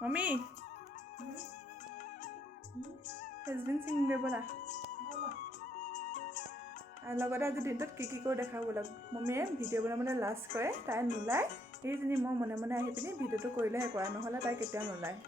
mummy ফেচবিন ছিঙিব ব'লা লগতে আজি দিনটোত কি কি কৰি দেখাব ব'লক মম্মীয়ে ভিডিঅ' বনাবলৈ লাজ কৰে তাই নোলায় সেইজনী মই মনে মনে আহি পিনি ভিডিঅ'টো কৰিলেহে কৰা নহ'লে তাই কেতিয়াও নোলায়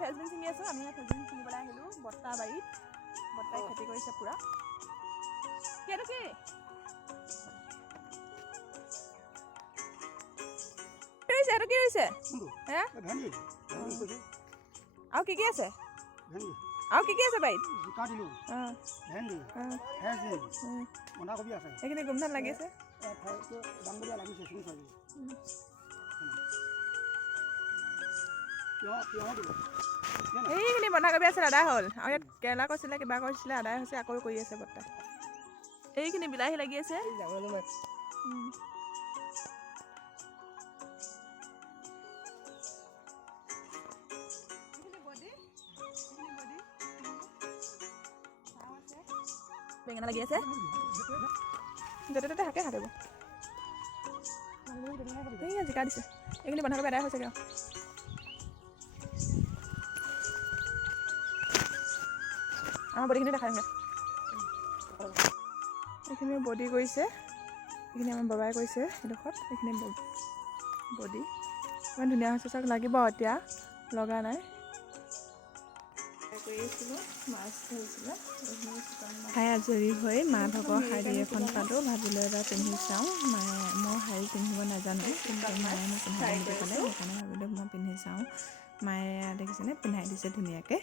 ফেচবিন ছিঙি আছোঁ আমি ফেচবিন ছিঙিবলৈ আহিলোঁ বৰ্তা বাৰীত বৰ্তাই খেতি কৰিছে পূৰা কি এইটো কি এইটো কি হৈছে আৰু কি আছে আৰু কি আছে বাৰীত এইখিনি গোমধান লাগি আছে এইখিনি বন্ধাকবি আছিল আদায় হ'ল আৰু ইয়াত কেৰেলা কৈছিলে কিবা কৰিছিলে আদায় হৈছে আকৌ কৰি আছে বৰ্তা এইখিনি বিলাহী লাগি আছে বেঙেনা লাগি আছে য'তে ত'তে শাকে শাকিব জিকা দিছে এইখিনি বন্ধাকবি আদায় হৈছেগৈ আমাৰ বডিখিনি দেখাই এইখিনি বডি কৰিছে এইখিনি আমাৰ বাবাই কৰিছে এডোখৰত এইখিনি বডি ইমান ধুনীয়া হৈছে চাওক লাগিব এতিয়া লগা নাই কৰি আছিলোঁ মাছ ধৰিছিলে খাই আজৰি হৈ মা ভাগৰ শাৰী এখন পালোঁ ভাবিলৈ এবাৰ পিন্ধি চাওঁ মায়ে মই শাৰী পিন্ধিব নাজানো কিন্তু মায়ে মোক পিন্ধাই দিব ক'লে সেইকাৰণে ভাবিলোঁ মই পিন্ধি চাওঁ মায়ে দেখিছেনে পিন্ধাই দিছে ধুনীয়াকৈ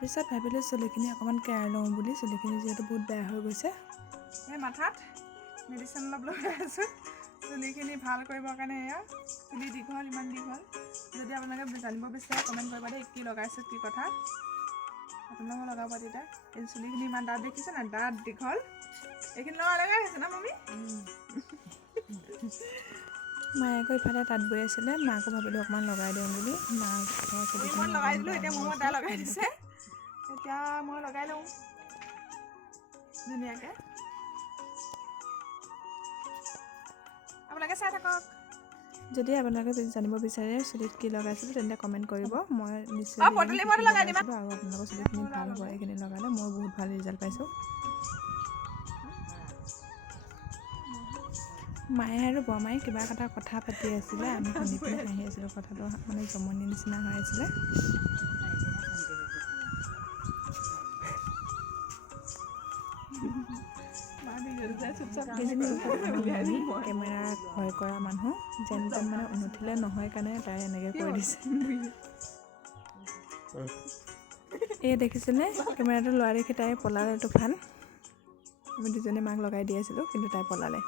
তাৰপিছত ভাবিলোঁ চুলিখিনি অকণমান কেয়াৰ লওঁ বুলি চুলিখিনি যিহেতু বহুত বেয়া হৈ গৈছে এই মাথাত মেডিচিন অলপ লগাই আছোঁ চুলিখিনি ভাল কৰিবৰ কাৰণে এয়া চুলি দীঘল ইমান দীঘল যদি আপোনালোকে জানিব বিচাৰে কমেণ্ট কৰিব দেই কি লগাইছোঁ কি কথা আপোনালোকে লগাব তেতিয়া এই চুলিখিনি ইমান দাঁত দেখিছে না দাঁত দীঘল এইখিনি লগাই হৈছে না মম্মী মায়ে আকৌ ইফালে তাঁত বৈ আছিলে মাকো ভাবিলোঁ অকণমান লগাই দিওঁ বুলি মাক লগাই দিলোঁ এতিয়া মোৰ তাই লগাই দিছে এতিয়া মই লগাই লওঁ ধুনীয়াকৈ আপোনালোকে চাই থাকক যদি আপোনালোকে জানিব বিচাৰে চুলিত কি লগাইছিলোঁ তেন্তে কমেণ্ট কৰিব মই নিশ্চয় আৰু আপোনালোকৰ চুলিখিনি ভাল হ'ব এইখিনি লগালে মই বহুত ভাল ৰিজাল্ট পাইছোঁ মায়ে আৰু বৰমায়ে কিবা এটা কথা পাতি আছিলে আমি শুনি পিনে হাঁহি আছিলোঁ কথাটো মানে জমনি নিচিনা হৈ আছিলে কেমেৰাত ভয় কৰা মানুহ যেন তেন মানে উনুঠিলে নহয় কাৰণে তাই এনেকৈ কৰি দিছে এই দেখিছেনে কেমেৰাটো লোৱা দেখি তাই পলালে তুফান আমি দুজনী মাক লগাই দি আছিলোঁ কিন্তু তাই পলালে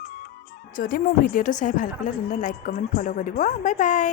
যদি মোৰ ভিডিঅ'টো চাই ভাল পালে তেন্তে লাইক কমেণ্ট ফ'ল' কৰি দিব বাই বাই